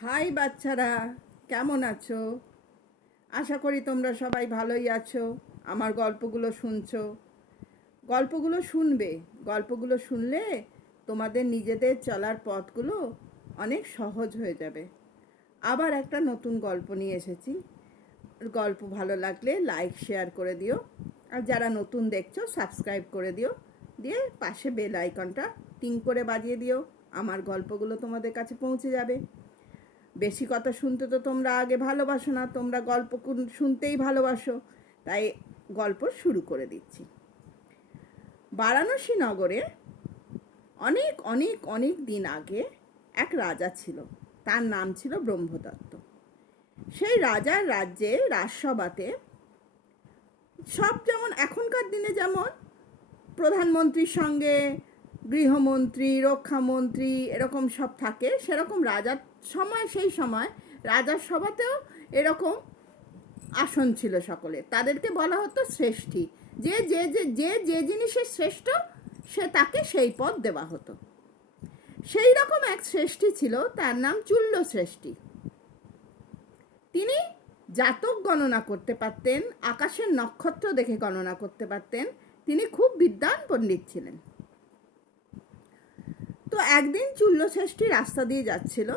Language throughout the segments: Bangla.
হাই বাচ্চারা, কেমন আছো? আশা করি তোমরা সবাই ভালোই আছো। আমার গল্পগুলো শুনছো। গল্পগুলো শুনবে। গল্পগুলো শুনলে তোমাদের নিজেদের চলার পথগুলো অনেক সহজ হয়ে যাবে। আবার একটা নতুন গল্প নিয়ে এসেছি। গল্প ভালো লাগলে লাইক শেয়ার করে দিও। আর যারা নতুন দেখছো সাবস্ক্রাইব করে দিও। দিয়ে পাশে বেল আইকনটা টিং করে বাজিয়ে দিও। আমার গল্পগুলো তোমাদের কাছে পৌঁছে যাবে। বেশি কথা শুনতে তো তোমরা আগে ভালোবাসো না, তোমরা গল্প শুনতেই ভালোবাসো। তাই গল্প শুরু করে দিচ্ছি। বারাণসী নগরে অনেক অনেক অনেক দিন আগে এক রাজা ছিল। তার নাম ছিল ব্রহ্মদত্ত। সেই রাজার রাজ্যে রাজসভাতে সব যেমন এখনকার দিনে যেমন প্রধানমন্ত্রীর সঙ্গে গৃহমন্ত্রী, রক্ষামন্ত্রী এরকম সব থাকে, সেরকম রাজার সময় সেই সময় রাজার সভাতেও এরকম আসন ছিল সকলের। তাদেরকে বলা হতো শ্রেষ্ঠী। যে যে যে যে যে জিনিসের শ্রেষ্ঠ সে তাকে সেই পদ দেওয়া হতো। সেই রকম এক শ্রেষ্ঠী ছিল, তার নাম চুল্ল শ্রেষ্ঠী। তিনি জাতক গণনা করতে পারতেন, আকাশের নক্ষত্র দেখে গণনা করতে পারতেন। তিনি খুব বিদ্বান পণ্ডিত ছিলেন। তো একদিন চুল্ল শ্রেষ্ঠী রাস্তা দিয়ে যাচ্ছিল।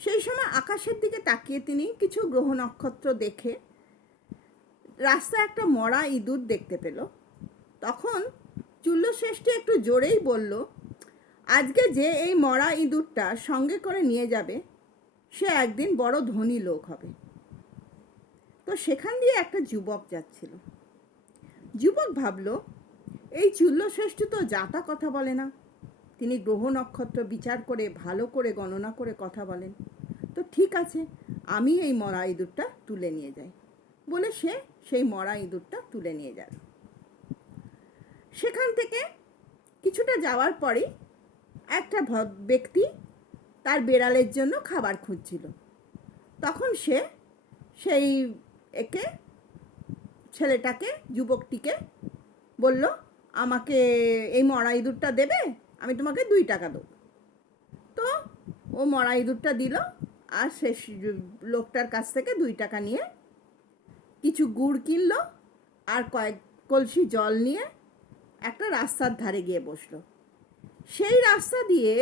সেই সময় আকাশের দিকে তাকিয়ে তিনি কিছু গ্রহ নক্ষত্র দেখে রাস্তায় একটা মরা ইঁদুর দেখতে পেল। তখন চুল্ল শ্রেষ্ঠী একটু জোরেই বলল, আজকে যে এই মরা ইঁদুরটা সঙ্গে করে নিয়ে যাবে সে একদিন বড় ধনী লোক হবে। তো সেখান দিয়ে একটা যুবক যাচ্ছিল। যুবক ভাবল, এই চুল্ল শ্রেষ্ঠী তো যাতা কথা বলে না, তিনি গ্রহ নক্ষত্র বিচার করে ভালো করে গণনা করে কথা বলেন। তো ঠিক আছে, আমি এই মরা ইঁদুরটা তুলে নিয়ে যাই বলে সে সেই মরা ইঁদুরটা তুলে নিয়ে গেল। সেখান থেকে কিছুটা যাওয়ার পরেই একটা ব্যক্তি তার বেড়ালের জন্য খাবার খুঁজছিল। তখন সে সেই ছেলেটাকে, যুবকটিকে বলল, আমাকে এই মরা ইঁদুরটা দেবে, আমি তোমাকে 2 টাকা দেবো। তো ও মরা ইঁদুরটা দিল। আর সে লোকটার কাছ থেকে 2 টাকা নিয়ে কিছু গুড় কিনলো আর কয়েক কলসি জল নিয়ে একটা রাস্তার ধারে গিয়ে বসলো। সেই রাস্তা দিয়ে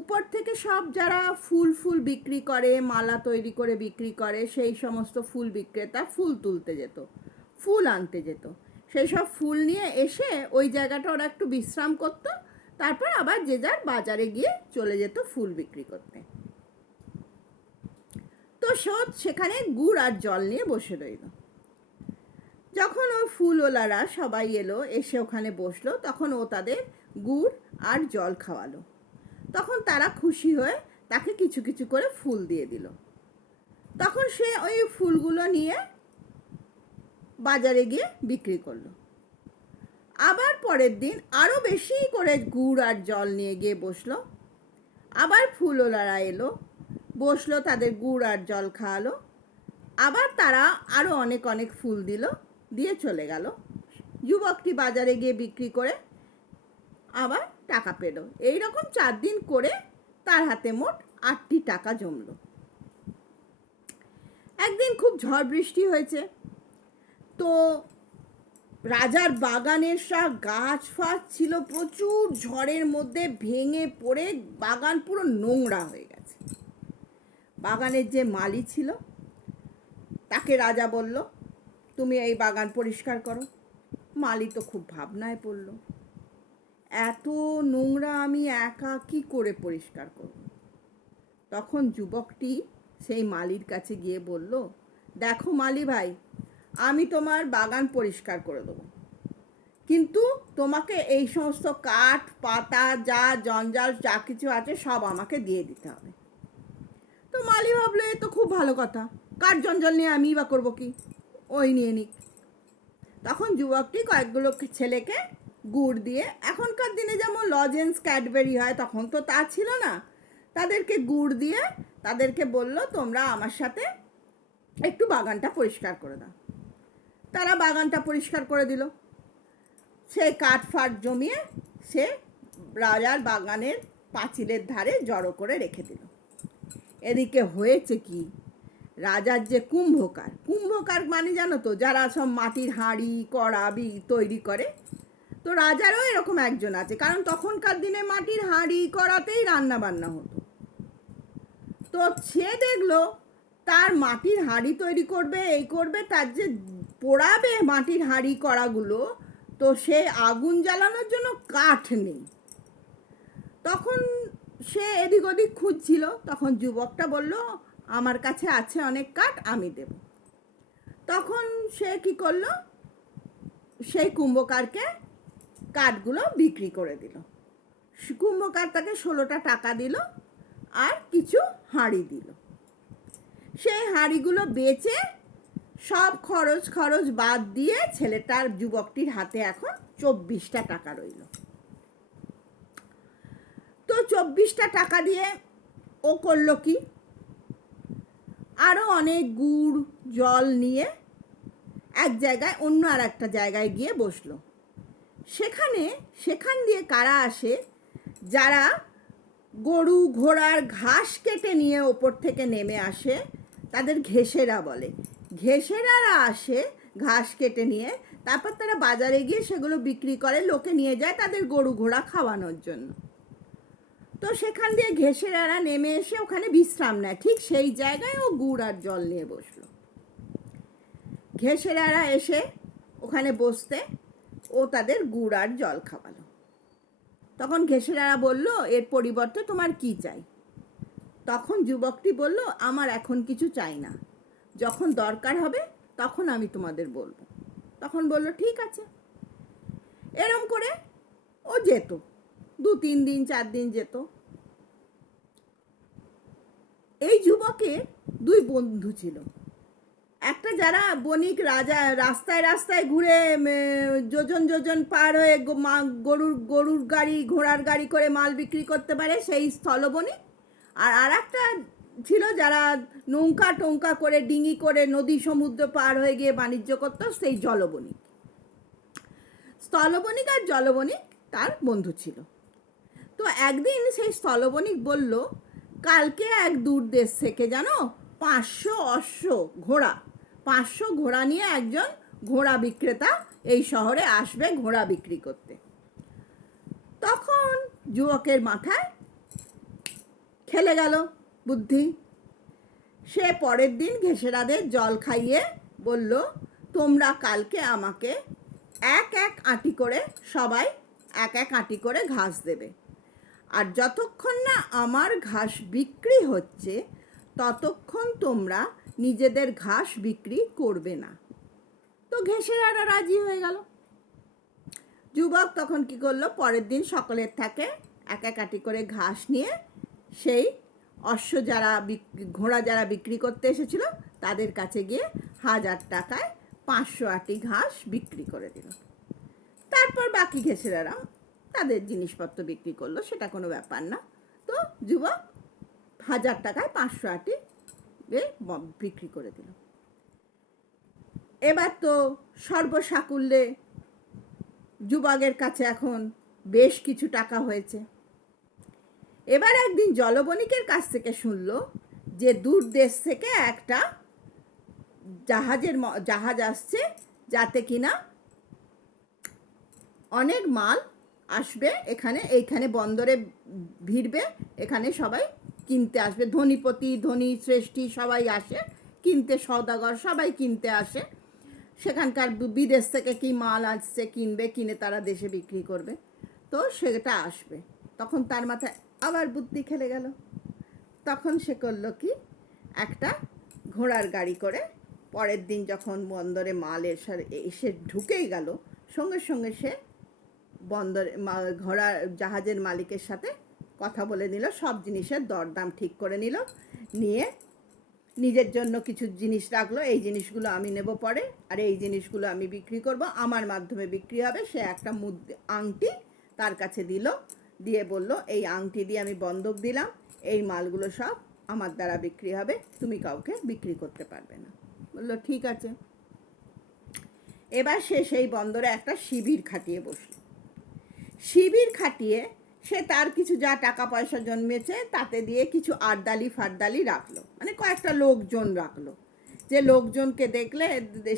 উপর থেকে সব যারা ফুল বিক্রি করে, মালা তৈরি করে বিক্রি করে, সেই সমস্ত ফুল বিক্রেতা ফুল তুলতে যেত, ফুল আনতে যেত। সেই সব ফুল নিয়ে এসে ওই জায়গাটা ওরা একটু বিশ্রাম করত, তারপর আবার যে যার বাজারে গিয়ে চলে যেত ফুল বিক্রি করতে। তো সেখানে গুড় আর জল নিয়ে বসে রইল। যখন ওই ফুলওয়ালারা সবাই এলো, এসে ওখানে বসলো, তখন ও তাদের গুড় আর জল খাওয়ালো। তখন তারা খুশি হয়ে তাকে কিছু কিছু করে ফুল দিয়ে দিল। তখন সে ওই ফুলগুলো নিয়ে বাজারে গিয়ে বিক্রি করলো। আবার পরের দিন আরও বেশি করে গুড় আর জল নিয়ে গিয়ে বসলো। আবার ফুলওয়ালারা এলো, বসলো, তাদের গুড় আর জল খাওয়ালো। আবার তারা আরও অনেক অনেক ফুল দিল, দিয়ে চলে গেল। যুবকটি বাজারে গিয়ে বিক্রি করে আবার টাকা পেল। এইরকম 4 দিন করে তার হাতে মোট 8টি টাকা জমলো। একদিন খুব ঝড় বৃষ্টি হয়েছে। তো রাজার বাগানের সব গাছ ফাছ ছিল, প্রচুর ঝড়ের মধ্যে ভেঙে পড়ে বাগান পুরো নোংরা হয়ে গেছে। বাগানের যে মালি ছিল তাকে রাজা বলল, তুমি এই বাগান পরিষ্কার করো। মালি তো খুব ভাবনায় পড়ল, এত নোংরা আমি একা কি করে পরিষ্কার করব। তখন যুবকটি সেই মালির কাছে গিয়ে বলল, দেখো মালি ভাই, আমি তোমার বাগান পরিষ্কার করে দেবো, কিন্তু তোমাকে এই সমস্ত কাঠ পাতা যা জঞ্জাল যা কিছু আছে সব আমাকে দিয়ে দিতে হবে। তো মালি ভাবলো, এ তো খুব ভালো কথা, কাঠ জঞ্জাল নিয়ে আমি বা করবো কি, ওই নিয়ে নিক। তখন যুবকটি কয়েকগুলো ছেলেকে গুড় দিয়ে, এখনকার দিনে যেমন লজেন্স ক্যাডবেরি হয় তখন তো তা ছিল না, তাদেরকে গুড় দিয়ে তাদেরকে বলল, তোমরা আমার সাথে একটু বাগানটা পরিষ্কার করে দাও। তারা বাগানটা পরিষ্কার করে দিল। সে কাঠ ফাট জমিয়ে সে রাজার বাগানের পাঁচিলের ধারে জড়ো করে রেখে দিল। এদিকে হয়েছে কি, রাজার যে কুম্ভকার, কুম্ভকার মানে জানো তো যারা সব মাটির হাঁড়ি কড়া তৈরি করে, তো রাজারও এরকম একজন আছে, কারণ তখনকার দিনে মাটির হাঁড়ি কড়াতেই রান্না বান্না হতো। তো সে দেখলো তার মাটির হাঁড়ি তৈরি করবে, এই করবে, তার যে পোড়াবে মাটির হাঁড়ি কড়াগুলো, তো সে আগুন জ্বালানোর জন্য কাঠ নেই। তখন সে এদিক ওদিক খুঁজছিল, তখন যুবকটা বলল আমার কাছে আছে অনেক কাঠ, আমি দেব। তখন সে কি করলো, সেই কুম্ভকারকে কাঠগুলো বিক্রি করে দিল। কুম্ভকার তাকে 16টা টাকা দিল আর কিছু হাঁড়ি দিল। সেই হাঁড়িগুলো বেচে সব খরচ বাদ দিয়ে ছেলেটার, যুবকটির হাতে এখন 24টা টাকা রইল। তো 24টা টাকা দিয়ে ও করলো কি, আরও অনেক গুড় জল নিয়ে এক জায়গায় অন্য আর একটা জায়গায় গিয়ে বসলো। সেখান দিয়ে কারা আসে, যারা গরু ঘোড়ার ঘাস কেটে নিয়ে ওপর থেকে নেমে আসে, তাদের ঘেষেরা বলে। ঘেষেরারা আসে ঘাস কেটে নিয়ে, তারপর তারা বাজারে গিয়ে সেগুলো বিক্রি করে, লোকে নিয়ে যায় তাদের গরু ঘোড়া খাওয়ানোর জন্য। তো সেখান দিয়ে ঘেষেরারা নেমে এসে ওখানে বিশ্রাম নেয়, ঠিক সেই জায়গায় ও গুড় আর জল নিয়ে বসলো। ঘেষেরারা এসে ওখানে বসতে ও তাদের গুড় আর জল খাওয়ালো। তখন ঘেষেরারা বলল এর পরিবর্তে তোমার কি চাই? তখন যুবকটি বলল আমার এখন কিছু চাই না, যখন দরকার হবে তখন আমি তোমাদের বলবো। তখন বলল ঠিক আছে। এরম করে ও যেত, 2-3 দিন 4 দিন যেত। এই যুবকের 2 বন্ধু ছিল। একটা যারা বণিক, রাজা রাস্তায় রাস্তায় ঘুরে যোজন পার হয়ে গরুর গাড়ি ঘোড়ার গাড়ি করে মাল বিক্রি করতে পারে, সেই স্থলবণিক। আর একটা ছিল যারা নৌকা টৌকা করে ডিঙি করে নদী সমুদ্র পার হয়ে গিয়ে বাণিজ্য করতো, সেই জলবণিক। স্থলবণিক আর জলবণিক তার বন্ধু ছিল। তো একদিন সেই স্থলবণিক বলল কালকে এক দূর দেশ থেকে জানো 500 ঘোড়া নিয়ে একজন ঘোড়া বিক্রেতা এই শহরে আসবে ঘোড়া বিক্রি করতে। তখন যুবকের মাথায় খেলে গেল বুদ্ধি। সে পরের দিন ঘেষেরাদের জল খাইয়ে বলল তোমরা কালকে আমাকে এক আঁটি করে, সবাই এক আঁটি করে ঘাস দেবে, আর যতক্ষণ না আমার ঘাস বিক্রি হচ্ছে ততক্ষণ তোমরা নিজেদের ঘাস বিক্রি করবে না। তো ঘেষেরারা রাজি হয়ে গেল। যুবক তখন কি করলো, পরের দিন সকলের থাকে এক আঁটি করে ঘাস নিয়ে সেই ঘোড়া যারা বিক্রি করতে এসেছিল তাদের কাছে গিয়ে 1000 টাকায় 500 আঁটি ঘাস বিক্রি করে দিল। তারপর বাকি ঘেষেরারা তাদের জিনিসপত্র বিক্রি করলো, সেটা কোনো ব্যাপার না। তো যুবক 1000 টাকায় 500 আঁটি বিক্রি করে দিল। এবার তো সর্বসাকুল্যে যুবকের কাছে এখন বেশ কিছু টাকা হয়েছে। এবার একদিন জলবণিকের কাছ থেকে শুনলো যে দূর দেশ থেকে একটা জাহাজ আসছে, যাতে কিনা অনেক মাল আসবে, এইখানে বন্দরে ভিড়বে, এখানে সবাই কিনতে আসবে, ধনীপতি ধনী শ্রেষ্ঠী সবাই আসে কিনতে, সওদাগর সবাই কিনতে আসে, সেখানকার বিদেশ থেকে কি মাল আসছে কিনবে, কিনে তারা দেশে বিক্রি করবে। তো সেটা আসবে। তখন তার মাথায় আবার বুদ্ধি খেলে গেল। তখন সে করলো কি, একটা ঘোড়ার গাড়ি করে পরের দিন যখন বন্দরে মাল এসে ঢুকেই গেল, সঙ্গে সঙ্গে সে জাহাজের মালিকের সাথে কথা বলে নিল, সব জিনিসের দরদাম ঠিক করে নিয়ে নিজের জন্য কিছু জিনিস রাখলো, এই জিনিসগুলো আমি নেব পরে, আর এই জিনিসগুলো আমি বিক্রি করব, আমার মাধ্যমে বিক্রি হবে। সে একটা আংটি তার কাছে দিয়ে বলল এই আংটি দিয়ে আমি বন্ধক দিলাম, এই মালগুলো সব আমার দ্বারা বিক্রি হবে, তুমি কাউকে বিক্রি করতে পারবে না। বললো ঠিক আছে। এবার সে সেই বন্দরে একটা শিবির খাটিয়ে বসল। শিবির খাটিয়ে সে তার কিছু যা টাকা পয়সা জন্মেছে তাতে দিয়ে কিছু আর্দালি ফার্দালি রাখলো, মানে কয়েকটা লোকজন রাখলো, যে লোকজনকে দেখলে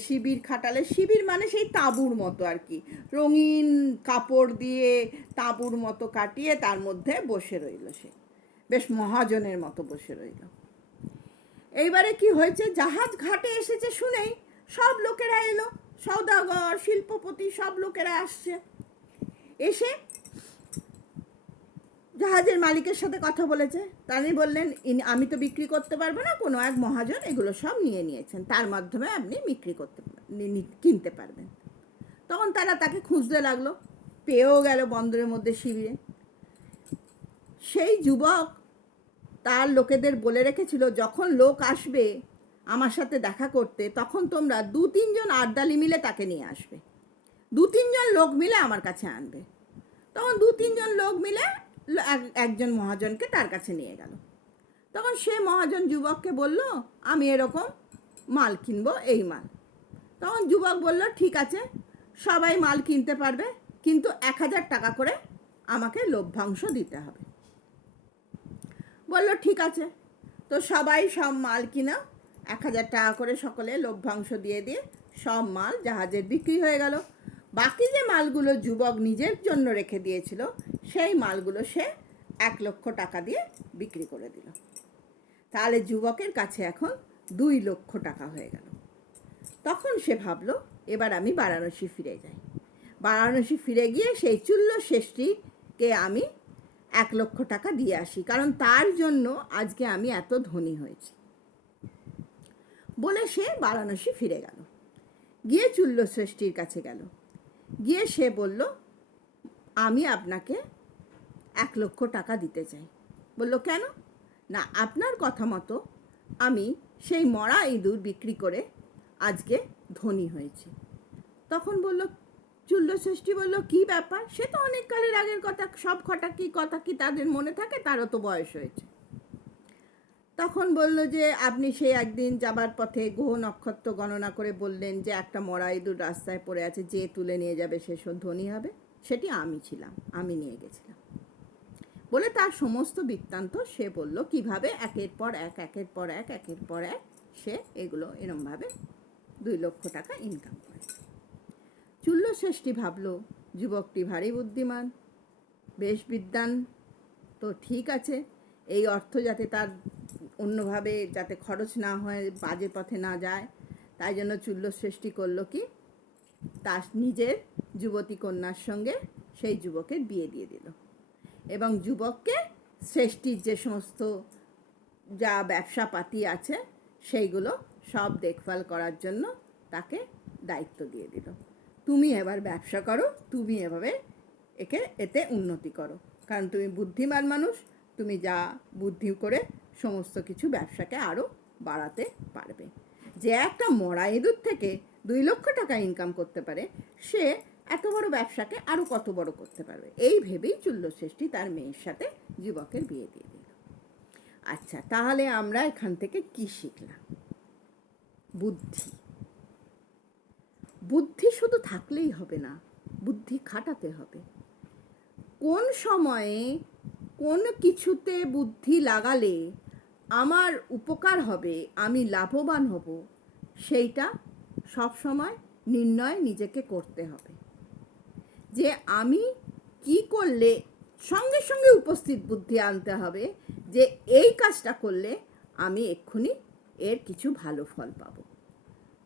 শিবির খাটালে, শিবির মানে সেই তাঁবুর মতো আর কি, রঙিন কাপড় দিয়ে তাঁবুর মতো কাটিয়ে তার মধ্যে বসে রইল, সে বেশ মহাজনের মতো বসে রইল। এইবারে কি হয়েছে, জাহাজ ঘাটে এসেছে শুনেই সব লোকেরা এলো, সওদাগর শিল্পপতি সব লোকেরা আসছে। এসে জাহাজের মালিকের সাথে কথা বলেছে, তিনি বললেন আমি তো বিক্রি করতে পারবো না, কোনো এক মহাজন এগুলো সব নিয়ে নিয়েছেন, তার মাধ্যমে আপনি বিক্রি করতে কিনতে পারবেন। তখন তারা তাকে খুঁজতে লাগলো, পেয়েও গেল বন্দরের মধ্যে শিবিরে। সেই যুবক তার লোকেদের বলে রেখেছিল, যখন লোক আসবে আমার সাথে দেখা করতে, তখন তোমরা 2-3 জন আর্দালি মিলে তাকে নিয়ে আসবে, 2-3 জন লোক মিলে আমার কাছে আনবে। তখন 2-3 জন লোক মিলে একজন মহাজনকে তার কাছে নিয়ে গেল। তখন সে মহাজন যুবককে বলল, আমি এরকম মাল কিনবো, এই মাল। তখন যুবক বলল, ঠিক আছে, সবাই মাল কিনতে পারবে, কিন্তু 1000 টাকা করে আমাকে লভ্যাংশ দিতে হবে। বলল ঠিক আছে। তো সবাই সব মাল কিনা 1000 টাকা করে সকলে লভ্যাংশ দিয়ে দিয়ে সব মাল জাহাজের বিক্রি হয়ে গেল। বাকি যে মালগুলো যুবক নিজের জন্য রেখে দিয়েছিল, সেই মালগুলো সে 1 লক্ষ টাকা দিয়ে বিক্রি করে দিল। তাহলে যুবকের কাছে এখন 2 লক্ষ টাকা হয়ে গেল। তখন সে ভাবলো, এবার আমি বারাণসী ফিরে যাই, বারাণসী ফিরে গিয়ে সেই চুল্ল শেষ্ঠীকে আমি 1 লক্ষ টাকা দিয়ে আসি, কারণ তার জন্য আজকে আমি এত ধনী হয়েছি। বলে সে বারাণসী ফিরে গেল, গিয়ে চুল্ল শেষ্ঠীর কাছে গেল, গিয়ে সে বলল, আমি আপনাকে 1 লক্ষ টাকা দিতে চাই। বলল কেন? না, আপনার কথা মতো আমি সেই মরা ইঁদুর বিক্রি করে আজকে ধনী হয়েছি। তখন বলল চুল্ল ষষ্ঠী, বলল কি ব্যাপার, সে তো অনেক কালের আগের কথা, সব কথা কি তাদের মনে থাকে, তারও তো বয়স হয়েছে। তখন বলল যে আপনি সেই একদিন যাবার পথে গ্রহ নক্ষত্র গণনা করে বললেন যে একটা মরা ইঁদুর রাস্তায় পড়ে আছে, যে তুলে নিয়ে যাবে সে ধনী হবে, সেটি আমি ছিলাম, আমি নিয়ে গেছিলাম। বলে তার সমস্ত বৃত্তান্ত সে বলল, কিভাবে একের পর এক সে এগুলো এরমভাবে 2 লক্ষ টাকা ইনকাম করে। চুল্ল ষষ্ঠী ভাবল, যুবকটি ভারী বুদ্ধিমান, বেশ বিদ্বান, তো ঠিক আছে, এই অর্থ যাতে তার অন্যভাবে যাতে খরচ না হয়, বাজে পথে না যায়, তাই জন্য চুল্ল ষষ্ঠী করলো কি, তার নিজের যুবতী কন্যার সঙ্গে সেই যুবকের বিয়ে দিয়ে দিল, এবং যুবককে ষষ্ঠীর যে সমস্ত যা ব্যবসাপাতি আছে সেইগুলো সব দেখভাল করার জন্য তাকে দায়িত্ব দিয়ে দিল। তুমি এবার ব্যবসা করো, তুমি এভাবে এতে উন্নতি করো, কারণ তুমি বুদ্ধিমান মানুষ, তুমি যা বুদ্ধি করে সমস্ত কিছু ব্যবসাকে আরও বাড়াতে পারবে। যে একটা মরা ইঁদুর থেকে 2 লক্ষ টাকা ইনকাম করতে পারে, সে এত বড় ব্যবসাকে আরও কত বড় করতে পারবে। এই ভেবেই চুল্ল ষষ্ঠী তার মেয়ের সাথে যুবকের বিয়ে দিয়ে দিল। আচ্ছা, তাহলে আমরা এখান থেকে কি শিখলাম? বুদ্ধি। বুদ্ধি শুধু থাকলেই হবে না, বুদ্ধি খাটাতে হবে। কোন সময়ে কোন কিছুতে বুদ্ধি লাগালে আমার উপকার হবে, আমি লাভবান হব, সেইটা সব সময় নির্ণয় নিজেকে করতে হবে। যে আমি কি করলে সঙ্গে সঙ্গে উপস্থিত বুদ্ধি আনতে হবে, যে এই কাজটা করলে আমি এক্ষুনি এর কিছু ভালো ফল পাব।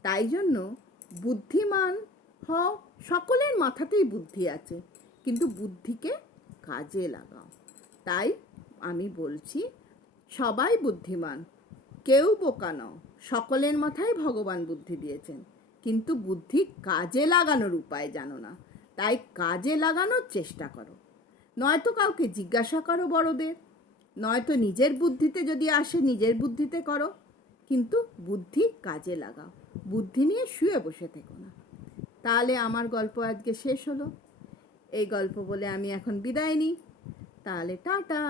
তাই জন্য বুদ্ধিমান হও, সকলের মাথাতেই বুদ্ধি আছে, কিন্তু বুদ্ধিকে কাজে লাগাও। তাই আমি বলছি, সবাই বুদ্ধিমান, কেউ বোকা নও, সকলের মাথায় ভগবান বুদ্ধি দিয়েছেন, কিন্তু বুদ্ধি কাজে লাগানোর উপায় জানো না, তাই কাজে লাগানোর চেষ্টা করো। নয়তো কাউকে জিজ্ঞাসা করো বড়দের, নয়তো নিজের বুদ্ধিতে যদি আসে নিজের বুদ্ধিতে করো, কিন্তু বুদ্ধি কাজে লাগাও, বুদ্ধি নিয়ে শুয়ে বসে থেকো না। তাহলে আমার গল্প আজকে শেষ হলো। এই গল্প বলে আমি এখন বিদায় নিই। তাহলে টাটা।